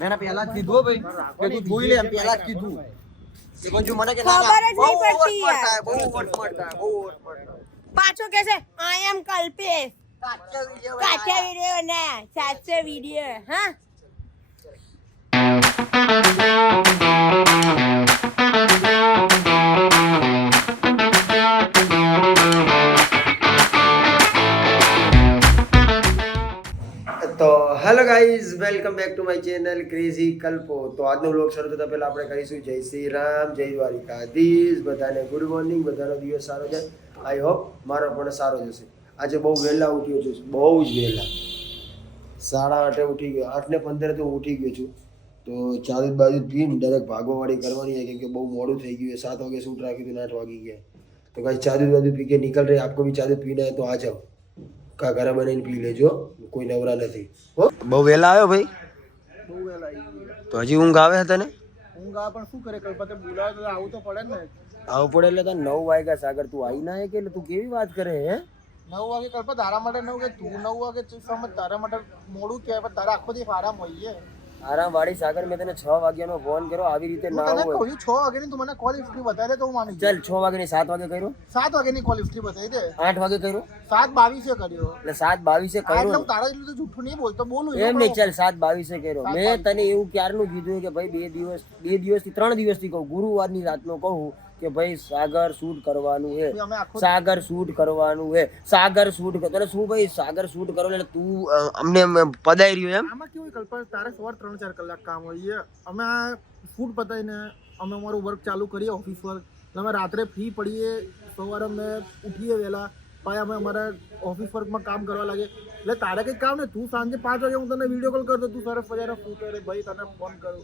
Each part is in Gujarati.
મેં પહેલા જ કીધું ભાઈ કે તું જોઈ લે, એમ પહેલા જ કીધું. એ કંજુ મને કે ખબર જ નહીં પડતી યાર. બહુ ઓવર પડતા. પાછો કે છે આઈ એમ કલ્પેશ. કાચા વિડિયો ના સાચો વિડિયો. હા તો hello guys, welcome back to my channel crazy Kalpo. તો આજનો વ્લોગ શરૂ થતા પહેલા આપણે કહીશું જય શ્રી રામ, જય દ્વારિકાધીશ. બધાને ગુડ મોર્નિંગ. બધાનો દિવસ સારો જાય. આઈ હોપ મારો પણ સારો જશે. આજે બહુ વહેલા ઉઠ્યો છું, બહુ જ વહેલા. 8:30 ઉઠી ગયો. 8:15 તો હું ઉઠી ગયો છું. તો ચાદુ બાજુ પીને ડાયરેક્ટ ભાગોવાળી કરવાની है, કેમ કે બહુ મોડું થઈ ગયું है. 7 વાગે શૂટ રાખ્યું હતું, 8 વાગી ગયા. तो गाइस चादू वादू पी के निकल रहे. आपको भी चादू पीना है तो आ जाओ, का घर बनाने पी लेजो, कोई नवरा નથી. હો બહુ વેલા આવ્યો ભાઈ, બહુ વહેલા આવી ગયા. તો હજી ઊંઘ આવે તને? ઊંઘ આ પણ શું કરે, કલ્પતે બોલાવે તો આવું તો પડે ને. આવું પડે એટલે તને 9 વાગ્યા. સાગર તું આવી ના કે એટલે તું કેવી વાત કરે હે? 9 વાગે કલ્પત તારા માટે 9 કે તું 9 વાગે સમજ, તારા માટે મોડું કહેવાય પણ તારા આખો દિવસ આરામ હોય. આરામ વાળી સાગર, મેં તને 6 વાગ્યાનો ફોન કર્યો, આવી રીતે ના હોય. કહ્યું 6 વાગે ની તું મને કોલ હિસ્ટ્રી બતાવી દે તો હું માની ચાલ 6 વાગે નહીં, 7 વાગે કર્યો. 7 વાગે ની કોલ હિસ્ટ્રી બતાવી દે. 8 વાગે કર્યો. 7:22 કર્યો. એટલે 7:22 કર્યો. હું તારા જેટલું તો જૂઠું નહીં બોલતો, બોલું એમ નહીં. ચાલ 7:22 કર્યો. મેં તને એવું ક્યારનું કીધું કે ભાઈ 2 દિવસથી 3 દિવસથી કહું, ગુરુવારની રાતનો કહું કે ભાઈ સાગર શૂટ કરવાનું હે, સાગર શૂટ કરવાનું હે, સાગર શૂટ કરે. શું ભાઈ સાગર શૂટ કરો એટલે તું અમને પદાઈ રહ્યો એમ? આમાં કેવું કલ્પના, તારે સવાર 3-4 કલાક કામ હોય. અમે શૂટ પતાવીને અમે અમારું વર્ક ચાલુ કરીએ, ઓફિસ વર્ક. અમે રાત્રે ફ્રી પડીએ, સવારે અમે ઉઠીએ વહેલા, પછી અમે અમારા ઓફિસ વર્કમાં કામ કરવા લાગે. એટલે તારે કંઈ કામ ને, તું સાંજે 5 વાગે હું તને વિડીયો કોલ કરતો, તું સરસ મજાનો ફોન કરે, ભાઈ તને ફોન કરું.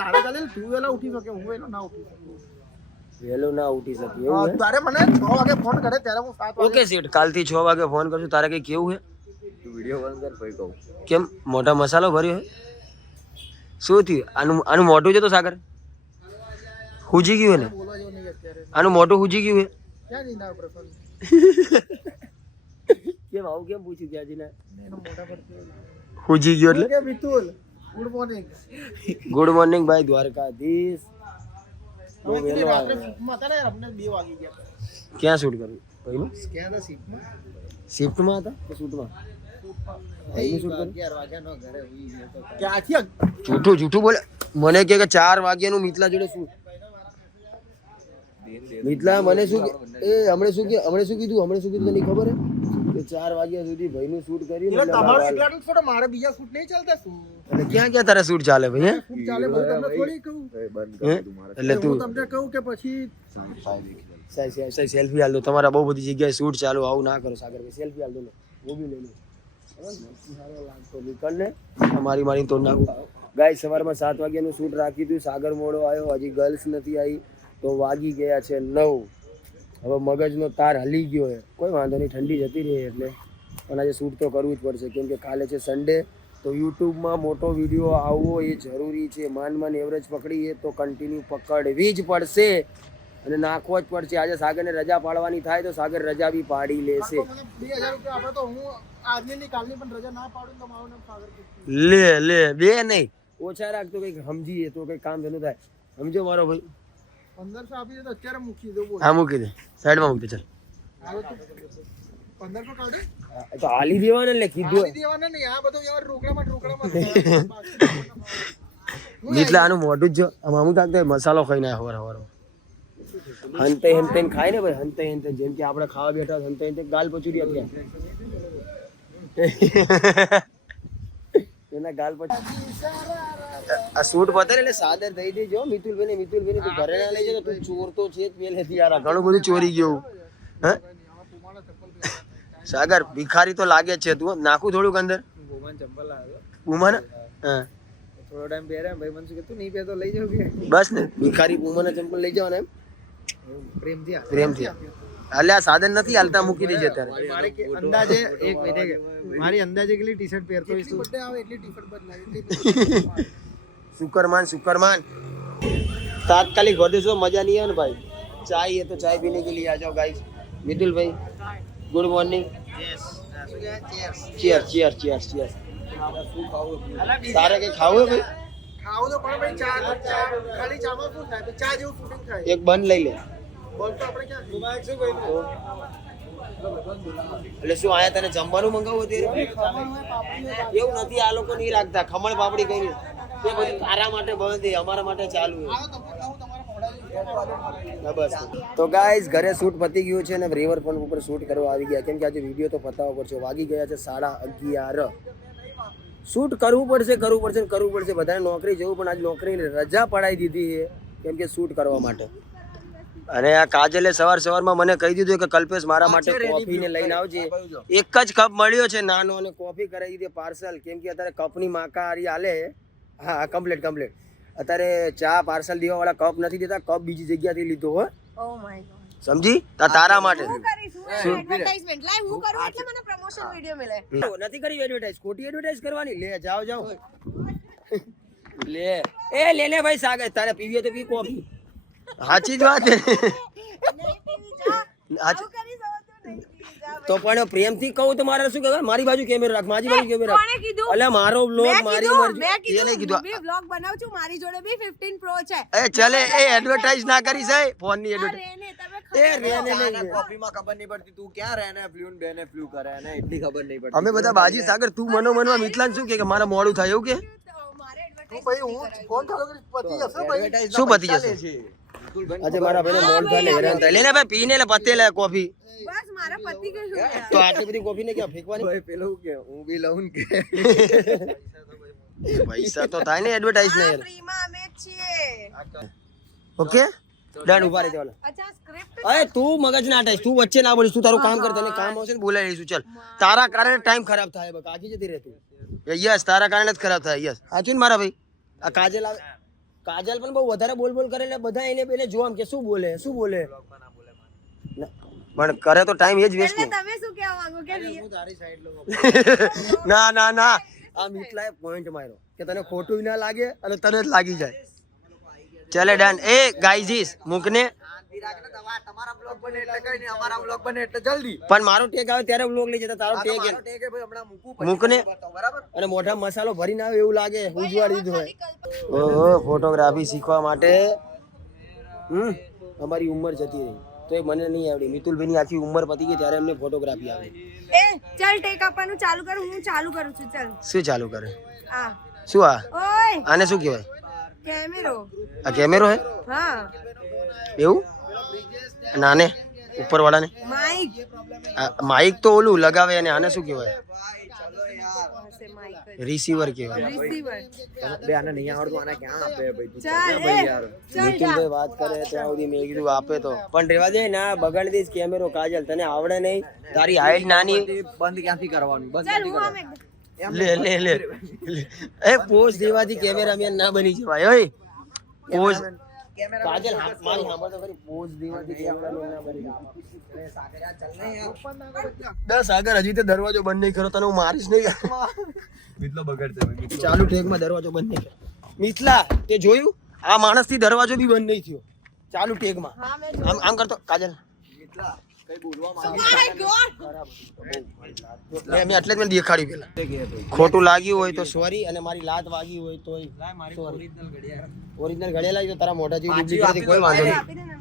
તારે ચાલે તું વહેલા ઉઠી શકે, હું વહેલો ના ઉઠી શકું. વહેલો ના ઉઠી શકે એવું? તારે મને 6 વાગે ફોન કરે ત્યારે હું 7 વાગે. ઓકે સેટ, કાલથી 6 વાગે ફોન કરશું. તારે કઈ કેવું હે? તું વિડિયો બંધ કર પછી કહું. કેમ મોટા મસાલો ભર્યો હે? શું થયું? આનું મોઢું છે તો સાગર હુજી ગયું ને? બોલવા જેવું નહીં અત્યારે. આનું મોઢું હુજી ગયું હે? ક્યાં જઈને આવ્યો પ્રસન્ન? કેમ આવું કેમ પૂછ્યું? ક્યાં જઈને એનો મોઢા પર હુજી ગયો એટલે? કે વિતુલ ગુડ મોર્નિંગ. ગુડ મોર્નિંગ ભાઈ દ્વારકાધીશ. બહુ વહેલો રાત્રે આવ્યો. શિફ્ટમાં હતા ને, અમને 2 વાગી ગયા હતા. ક્યાં શૂટ કર્યું પહેલું? ક્યાં હતા શિફ્ટમાં? શિફ્ટમાં હતા કે શૂટમાં? પહેલું શૂટ કર્યું. 11 વાગ્યાનો ઘરે હોઈ ગયો તો. ક્યાંથી જૂઠું બોલે. મને કે 4 વાગ્યાનું મિતલા જોડે શું? મિતલા મને શું હમણે શું કીધું તને ખબર હે કે 4 વાગ્યા સુધી ભાઈનું શૂટ કર્યું ને એટલે તમારો એકલાનો છોડો, મારે બીજા શૂટ નહીં ચાલતા. શું એટલે ક્યાં તારા શૂટ ચાલે ભાઈ? હે શૂટ ચાલે ભાઈ, તમને થોડી કહું. એટલે તું હું તમને કહું કે પછી સેલ્ફી હાલ દો. તમારા બહુ બધી જગ્યાએ શૂટ ચાલુ, આવું ના કરો સાગર ભાઈ. સેલ્ફી હાલ દો ને, હું બી લઈ લઉં. નીકળ ને, મારી તોડ નાખું. ગાય સવારમાં 7 વાગ્યાનું શૂટ રાખ્યું હતું. સાગર મોડો આવ્યો, હજી ગર્લ્સ નથી આવી, તો વાગી ગયા છે 9. હવે મગજનો તાર હલી ગયો છે. કોઈ વાંધો નહીં, ઠંડી જતી રહી એટલે પણ આજે શૂટ તો કરવું જ પડશે, કેમ કે કાલે છે સન્ડે. તો યુટ્યુબમાં મોટો વિડીયો આવવો એ જરૂરી છે. માન એવરેજ પકડીએ તો કન્ટિન્યુ પકડવી જ પડશે અને નાખવો જ પડશે. આજે સાગરને રજા પાડવાની થાય તો સાગર રજા બી પાડી લેશે. 2000 રૂપિયા આપે તો હું આજની ની કાલની પણ રજા ના પાડું તો મારું નામ સાગર કીધું. લે 2 નહીં, ઓછા રાખતો કંઈક સમજીએ તો કંઈક કામ ધંધો થાય. સમજો મારો ભાઈ? 1500 આપી દે તો અત્યારે મૂકી દઉં. બોલ હા મૂકી દે, સાઈડમાં મૂકી દે. ચાલ આવે તો 1500 કાઢે તો હાલી દેવાને એટલે કીધું. આપી દેવાના નહીં, આ બધું યાર રોકડામાં એટલે આનું મોઢું જ જો આમ અમુક આગળ મસાલો ખાઈને હવાર હંતે ખાય ને ભાઈ. હંતે જેમ કે આપણે ખાવા બેઠા હંતે ગાલ પચુરી હતી એના ગાલ પછી આ શૂટ પતે એટલે સાદર દઈ દેજો મિતુલભાઈ તું ઘરે ના લઈ જતો. તું ચોર તો છે જ પહેલેથી યાર, ઘણું બધું ચોરી ગયું. હે સાગર ભિખારી તો લાગે છે. તું નાખું થોડુંક અંદર. ભૂમાન ચંપલ આવ્યો. પૂમાને હા થોડો ટાઈમ પહેર્યા ભાઈ, મને શું કે તું નહીં પહેરતો લઈ જાવ કે બસ ને. ભિખારી પૂમાના ચંપલ લઈ જવાના એમ પ્રેમથી એટલે આ સાધન નથી હાલતા, મૂકી દેજે અત્યારે. અંદાજે એક મિનિટ, મારી અંદાજે કેટલી ટી-શર્ટ પહેરતો હોઈશ તું? બર્થડે આવે એટલી ટી-શર્ટ બદલાવી. शुक्रमान तात्कालिक भर दो, मजा नहीं है ना भाई. चाय है तो चाय पीने के लिए आ जाओ गाइस. मितुल भाई good morning. Cheers cheers cheers cheers. तारे के खाओ भाई આવું તો પણ ભાઈ ચા ખાલી ચામાં શું થાય ચા જેવું શૂટિંગ થાય એક બન લઈ લે બોલ તો આપણે ક્યાં શું એટલે શું આયા તને જમવાનું મંગાવવું અત્યારે એવું નથી આ લોકો નહીં રાખતા ખમણ પાપડી કરી એ બધું તારા માટે બંધ છે અમારા માટે ચાલુ છે બસ તો ગાઈઝ ઘરે શૂટ પતી ગયું છે અને રિવરફ્રન્ટ ઉપર શૂટ કરવા આવી ગયા કેમ કે આજે વિડીયો તો પતાવવો પડશે વાગી ગયા છે 11:30 શૂટ કરવું પડશે બધાને નોકરી જવું પણ આજ નોકરીની રજા પડાવી દીધી છે કેમ કે શૂટ કરવા માટે અને આ કાજલે સવારમાં મને કહી દીધું કે કલ્પેશ મારા માટે કોફી ને લઈને આવજે એક જ કપ મળ્યો છે નાનો અને કોફી કરાવી દીધી પાર્સલ કેમ કે અત્યારે કપની માકાહારી હાલે હા કમ્પ્લીટ અત્યારે ચા પાર્સલ દેવા વાળા કપ નથી દેતા કપ બીજી જગ્યાથી લીધો હો ઓ માય ગોડ સમજી તારા માટે હું કરીશ એડવર્ટાઇઝમેન્ટ લાઈવ હું કરું એટલે મને પ્રમોશન વિડિયો મળે નથી કરી એડવર્ટાઇઝ ખોટી એડવર્ટાઇઝ કરવાની લે જાઓ લે ભાઈ સાગર તારે પીવી તો પી કોફી સાચી જ વાત છે તો પણ પ્રેમથી કહું તો મારે શું કહેવાય મારી બાજુ કેમેરો રાખ મારી બાજુ કેમેરો રાખ કોણે કીધું અલે મારો બ્લોગ મારી મરજી મેં એ નહીં કીધું બી વ્લોગ બનાવું છું મારી જોડે બી 15 પ્રો છે એ ચલે એ એડવર્ટાઇઝ ના કરી છે ફોન ની એડવર્ટાઇઝ રેને તમે એ રેને નહીં કોફી માં ખબર નહીં પડતી તું ક્યાં રહે ને ફ્લૂન બે ને ફ્લુ કરે ને એટલી ખબર નહીં પડતી અમે બધા બાજી સાગર તું મનમાં મિથલાન શું કે મારા મોડું થાય એવું કે મારે તું ભાઈ હું ફોન ચાલુ કરી પતી જશે ભાઈ શું પતી જશે આજે મારા ભાઈને મોડ થાય હેરાન થાય લેને ભાઈ પીને લે પતે લે કોફી બસ મારા પતિ ગયું તો આટલી બધી કોફી ને ક્યાં ફેંકવાની ભાઈ પેલું કે હું બી લઉં કે પૈસા તો થાય ને એડવર્ટાઇઝ ને ફ્રી માં અમે છીએ ઓકે ડન ઉભા રહી જવાના અચ્છા સ્ક્રિપ્ટ અરે તું મગજ ના હટાઈશ તું વચ્ચે ના બોલીશ તું તારું કામ કર તને કામ આવશે ને બોલાવી લઈશું ચાલ તારા કારણે ટાઈમ ખરાબ થાય બકા આખી જતી રહે તું યસ તારા કારણે જ ખરાબ થાય યસ સાચું ને મારા ભાઈ આ કાજલ આવે કાજલ પણ બહુ વધારે બોલ કરે એટલે બધા એને પેલે જોવા કે શું બોલે પણ કરે તો ટાઈમ એ જ વેસ્ટ એટલે તમે શું કહેવા માંગો કે ના આ મિથલાએ પોઈન્ટ માર્યો કે તને ખોટું ના લાગે અને તને જ લાગી જાય ચાલે ડન એ ગાઈઝીસ મૂકને તમારા બ્લોગ બને એટલે કઈ નહીં અમારા બ્લોગ બને એટલે જલ્દી પણ મારો ટેગ આવે ત્યારે બ્લોગ લઈ જતા તારો ટેગ મારો ટેગ ભાઈ હમણાં મૂકું મૂકને બરાબર અને મોઢા મસાલો ભરીને આવે એવું લાગે ઉજવાડી દીધું હોય ઓહો ફોટોગ્રાફી શીખવા માટે અમારી ઉંમર જતી રહી તો એ મને નહીં આવડી મિતુલભાઈની આખી ઉંમર પતી ગઈ ત્યારે એમને ફોટોગ્રાફી આવે એ ચાલ ટેક આપવાનું ચાલુ કર હું ચાલુ કરું છું ચાલ શું ચાલુ કરે આ શું આ ઓય આને શું કહેવાય કેમેરો આ કેમેરો હે હા એવું નાને ઉપર વાળાને માઈક માઇક તો ઓલું લગાવે અને આને શું કહેવાય હશે માઈક રિસીવર કહેવાય રિસીવર બે આને નહીં આવડતું આને ક્યાં આપે ભાઈ તું ચાલ એ ચાલ મિતુલભાઈ વાત કરે ત્યાં સુધી મેં કીધું આપે તો પણ રેવા દે ના બગાડી દઈશ કેમેરો કાજલ તને આવડે નહીં તારી હાઈટ નાની બંધ ક્યાંથી કરવાનું બંધ ચાલ ક્યાંથી હું કરવાનું આમે લે એ પોઝ દેવાથી કેમેરામેન ના બની જવાય ઓય પોઝ કાજલ મારી સાંભળ તો ખરી પોઝ દેવાથી કેમેરામેન ના બની દસ આગળ હજી તો દરવાજો બંધ નહીં કરો તને હું મારીશ નહીં મિતલો બગડશે ચાલુ ટેકમાં દરવાજો બંધ નહીં કરો મિથલા તે જોયું આ માણસથી દરવાજો બી બંધ નહીં થયો ચાલુ ટેકમાં હા મેં આમ કરતો કાજલ મિતલા કઈ બોલવા ઓ માય ગોડ મેં એટલે જ મને દેખાડ્યું પેલા ખોટું લાગ્યું હોય તો સોરી અને મારી લાત વાગી હોય તો ઓરિજિનલ ઘડિયાળ લાગી તો તારા મોઢા જેવી ડુપ્લિકેટ કોઈ વાંધો નહીં આપી દે ને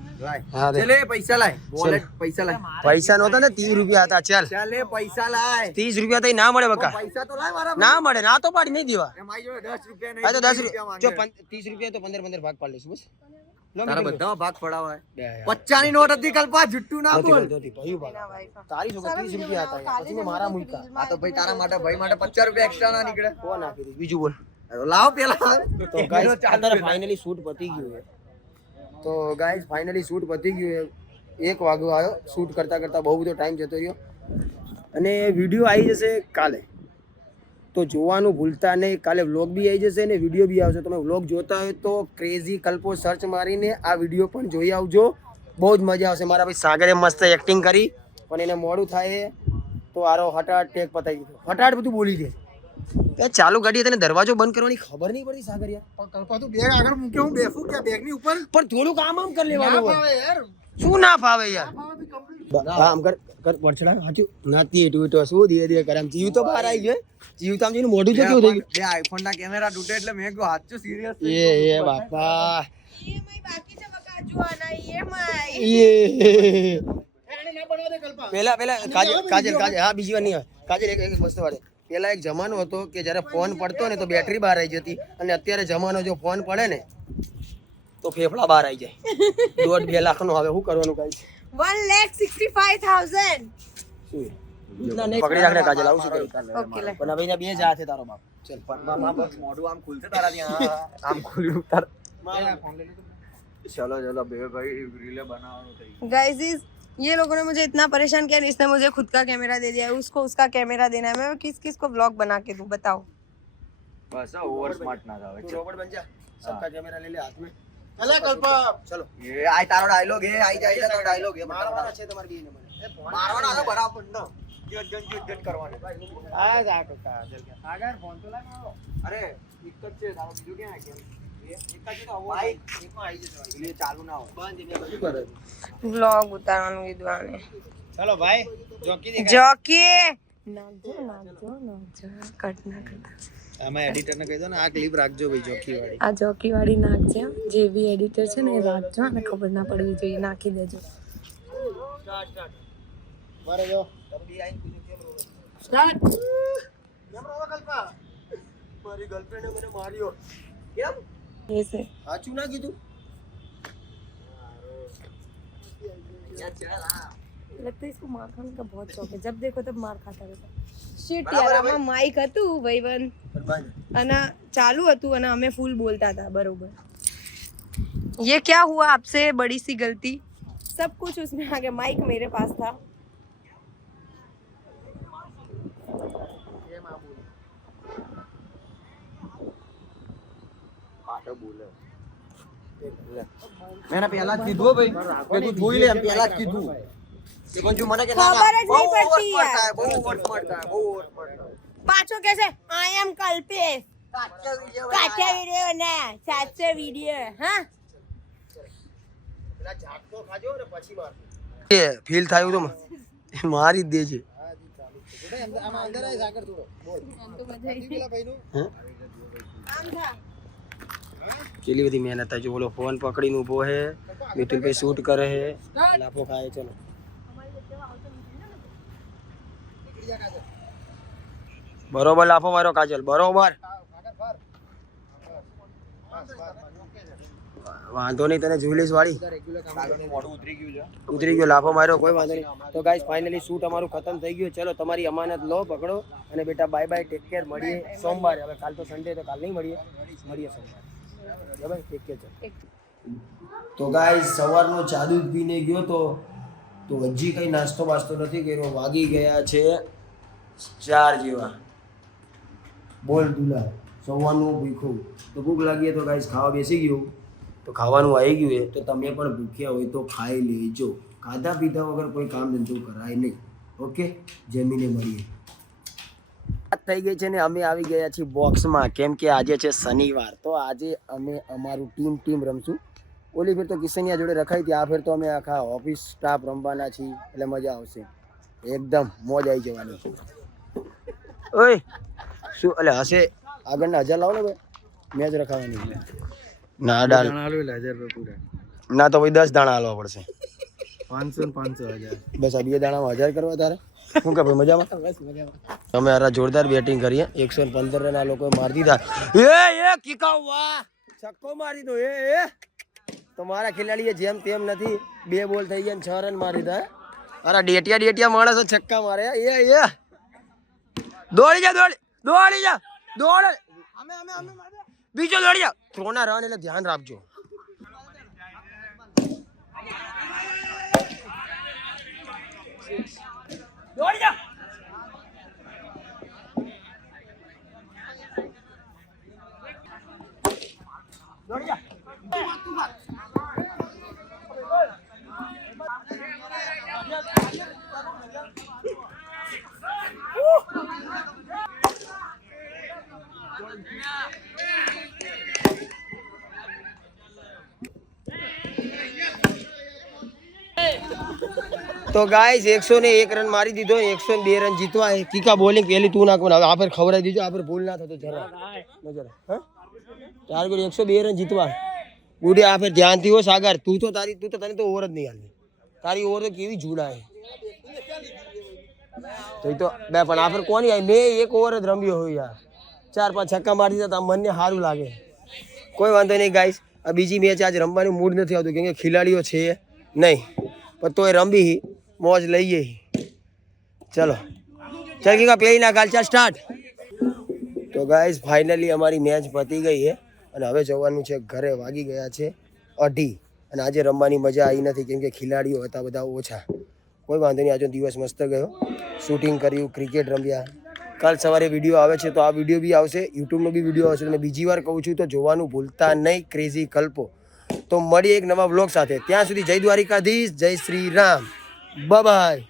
હા દે ચલે પૈસા લાય વોલેટ પૈસા લાય પૈસા નહોતા ને 30 રૂપિયા હતા ચાલ ચાલે પૈસા લાય 30 રૂપિયા તો ના મળે બકા પૈસા તો લાય મારા ના મળે ના તો પાડી નહીં દેવા એ મારી જોડે 10 રૂપિયા નહીં હા તો 10 રૂપિયા જો માંગે. 30 રૂપિયા તો 15 ભાગ પાડી લઈશું બસ લો તારા મિતુલ. બધામાં ભાગ પડાવાય બે યાર. 50 ની નોટ હતી કલ્પા જુટ્ટુ ના નથી બોલ મળતો હતી, ભાઈ ભાગ. તારી છોકરી 30 રૂપિયા હતા યાર. પછી મેં મારા મૂક્યા આ તો ભાઈ તારા માટે ભાઈ માટે 50 રૂપિયા એક્સ્ટ્રા ના નીકળે કોણ આપી દીધું? બીજું બોલ લાવ પેલા તો ગાઈસ અત્યારે ફાઇનલી શૂટ પતી ગયું છે તો ગાઈસ ફાઇનલી શૂટ પતી ગયું છે 1 વાગ્યો આવ્યો શૂટ કરતા કરતા બહુ બધો ટાઈમ જતો રહ્યો અને વિડીયો આવી જશે કાલે તો જોવાનું ભૂલતા નહીં કાલે વ્લોગ બી આવી જશે ને વિડીયો બી આવશે તમે વ્લોગ જોતા હોય તો ક્રેઝી કલ્પો સર્ચ મારીને આ વિડીયો પણ જોઈ આવજો બહુ જ મજા આવશે મારા ભાઈ સાગરે મસ્ત એક્ટિંગ કરી પણ એને મોડું થાય તો આરો હટાટ ટેક પતાવી દીધો હટાટ બધું બોલી દે એ ચાલુ ગાડી તને દરવાજો બંધ કરવાની ખબર નહીં પડતી સાગર યાર. પણ કલ્પા તું બેગ આગળ મૂકે હું બેસું ક્યાં બેગની ઉપર પણ થોડું કામ આમ કરી ના લેવાનું હોય. ફાવે યાર શું ના ફાવે યાર? ફાવે તો complete. આમ કર કર વરછડા સાચું નાતી એટલું તો શું ધીરે ધીરે કરે આમ જીવ તો બહાર આવી ગયો. જીવ તો આમ જોઈને મોઢું જો કેવું થઈ બે આઈફોન ના કેમેરા તૂટે એટલે મેં કહ્યું હાચું સિરિયસ ગયું. એ બાપા EMI બાકી છે બકા જો આના EMI એ એને ના બનાવ દે કલ્પા. પેલા કાજલ કાજલ કાજલ હા બીજી વાર નહીં આવે. કાજલ એક વસ્તુ વાળે પેલા એક જમાનો હતો કે જ્યારે ફોન પડતો ને તો બેટરી બહાર આવી જતી અને અત્યારે જમાનો જો ફોન પડે ને તો ફેફડા બહાર આવી જાય. 1.5-2 લાખ નો હવે શું કરવાનું કાંઈ 1,65,000 શું પકડી રાખને કાજલ આવું શું કરું ઓકે લે પણ હવે બે જા છે તારો બાપ ચલ મોઢું આમ ખુલશે તારા ત્યાં આમ ખુલ્યું તાર चलो चलो बे भाई रीले बनाना चाहिए गाइस ये लोगों ने मुझे इतना परेशान किया इसने मुझे खुद का कैमरा दे दिया है उसको उसका कैमरा देना है मैं किस किस को व्लॉग बना के दूं बताओ बस ओवर स्मार्ट ना था तू रोबोट बन जा सबका कैमरा ले ले हाथ में અલે કલ્પા चलो ये आई तारो डायलॉग है आई जाए तारो डायलॉग है मारवाना છે તમારી બેને મને मारवाना तो बराबर ना जन करवाने આ જા કલ્પા આગળ ફોન તો લાવ अरे दिक्कत છે તારો બીજું ક્યાં છે बाइक ये चालू ना हो શું કરે व्लॉग उतारવાનું કીધું આને ચલો ભાઈ જોકી જોકી નાખજો કટ ના કરતા અમે એડિટર ને કહી દો ને આ ક્લિપ રાખજો ભાઈ જોકી વાળી આ જોકી વાળી નાખજે જે બી એડિટર છે ને એ રાખજો અને ખબર ના પડવી જોઈએ નાખી દેજો મારે જો સ્ટાર્ટ કેમરો કલ્પા મારી ગર્લફ્રેન્ડે મને માર્યો કેમ ऐसे સાચું ના કીધું लगता है इसको मार खाने का बहुत शौक है जब देखो तब मार खाता रहता शिट यार આમાં માઈક હતું ભાઈબંધ અને ચાલુ હતું અને અમે ફૂલ બોલતા હતા બરોબર ये क्या हुआ आपसे बड़ी सी गलती सब कुछ उसमें आ गया माइक मेरे पास था પાટો બોલે મેને પહેલા જ કીધું ભાઈ કે તું જોઈ લે એમ પહેલા જ કીધું પણ જો મને કે ના ખબર જ નહીં પડતી યાર બહુ ઓવર સ્માર્ટ થાય બહુ ઓવર સ્માર્ટ થાય પાછો કેસે આઈ એમ કલ્પેશ કાચા વિડિયો ના 700 વિડિયો હા પેલા ઝાટકો ખાજો ને પછી માર એ ફીલ થયું તો મારી જ દેજે આમાં અંદર આવી સાગર થોડો બોલ પેલા ભાઈનું આમ થા કેટલી બધી મહેનત થાય જો બોલો ફોન પકડીને ઊભો હે મિતુલ ભાઈ શૂટ કરે હે લાફો ખાય ચલો બરોબર લાફો મારો કાજલ બરોબર વાંધો નહીં તને જોઈ લઈશ વાળી મોઢું ઉતરી ગયું છે ઉતરી ગયો લાફો માર્યો કોઈ વાંધો નહીં તો ગાઈસ ફાઇનલી શૂટ અમારું ખતમ થઈ ગયું ચલો તમારી અમાનત લો પકડો અને બેટા બાય બાય ટેક કેર મળીએ સોમવારે હવે કાલ તો સન્ડે તો કાલ નહીં મળીએ સોમવારે ભાઈ ટેક કેર તો ગાઈસ સવારનો ચા દૂધ પીને ગયો તો હજી કંઈ નાસ્તો બાસ્તો નથી કર્યો વાગી ગયા છે 4 જેવા બોલ દુલા સવારનું ભૂખ્યું તો ભૂખ લાગી તો ગાઈસ ખાવા બેસી ગયું તો ખાવાનું આવી ગયું એ તો તમે પણ ભૂખ્યા હોય તો ખાઈ લેજો ખાધા પીધા વગર કોઈ કામ ધંધો કરાય નહીં ઓકે જમીને મળીએ વાત થઈ ગઈ છે ને અમે આવી ગયા છીએ બોક્સમાં કેમ કે આજે છે શનિવાર તો આજે અમે અમારું ટીમ રમશું ઓલી ફેર તો કિશનિયા જોડે રખાઈ હતી આ ફેર તો અમે આખા ઓફિસ સ્ટાફ રમવાના છીએ એટલે મજા આવશે એકદમ મોજ આવી જવાની ઓય શું એટલે હશે આગળના 1000 લાવો ને ભાઈ મેચ રખાવાની ના ડાલ ના તો ભાઈ 10 દાણા હાલવા પડશે 500 ને 500 બસ આ 2 દાણામાં 1000 કરવા તારે શું કે ભાઈ મજામાં તમે આ જોરદાર બેટિંગ કરીએ 115 રન આ લોકોએ મારી દીધા એ કિકા વાહ છક્કો મારી દો એ તમારા ખેલાડીએ જેમ તેમ નથી 2 બોલ થઈ ગયા 6 રન મારી દીધા અરે ડેટિયા માણસો છક્કા મારે એ દોડી જા દોડ બીજો દોડી જા ત્રોના રન એટલે ધ્યાન રાખજો દોડી જા તો ગાઈસ 101 રન મારી દીધો, 102 રન જીતવા. કીકા બોલિંગ પહેલી તું નાખો હવે આ પર ખવડાવી દીધો, આ પર ભૂલ ના થતો જરા નજર. હા 4 ગોળ 102 રન જીતવા. ગુડી આ પર ધ્યાનથી હો સાગર, તું તો તને તો ઓવર જ નહીં હાલવી. તારી ઓવર તો કેવી જુડાય તો બે પણ આ પર કોની આવી? મેં એક ઓવર જ રમ્યો હોય યાર, 4-5 છક્કા મારી દીધા તો મનને સારું લાગે. કોઈ વાંધો નહીં ગાઈસ, આ બીજી મેચ આજે રમવાનું મૂડ નથી આવતું કેમ કે ખેલાડીઓ છે નહીં, પણ તોય રમી મોજ લઈએ. ચલો ચાલ કે પ્લે ના ગાલ ચાલ સ્ટાર્ટ. તો ગાઈસ ફાઇનલી અમારી મેચ પતી ગઈ છે અને હવે જવાનું છે ઘરે. વાગી ગયા છે 2:30 અને આજે રમવાની મજા આવી નથી કેમ કે ખેલાડીઓ હતા બધા ઓછા. કોઈ વાંધો નહીં, આજનો દિવસ મસ્ત ગયો. શૂટિંગ કર્યું, ક્રિકેટ રમ્યા. કાલ સવારે વિડીયો આવે છે તો આ વિડીયો બી આવશે, યુટ્યુબનો બી વિડીયો આવશે. તમે બીજી વાર કહું છું તો જોવાનું ભૂલતા નહીં ક્રેઝી કલ્પો. તો મળીએ એક નવા વ્લોગ સાથે. ત્યાં સુધી જય દ્વારિકાધીશ, જય શ્રી રામ, બાય બાય.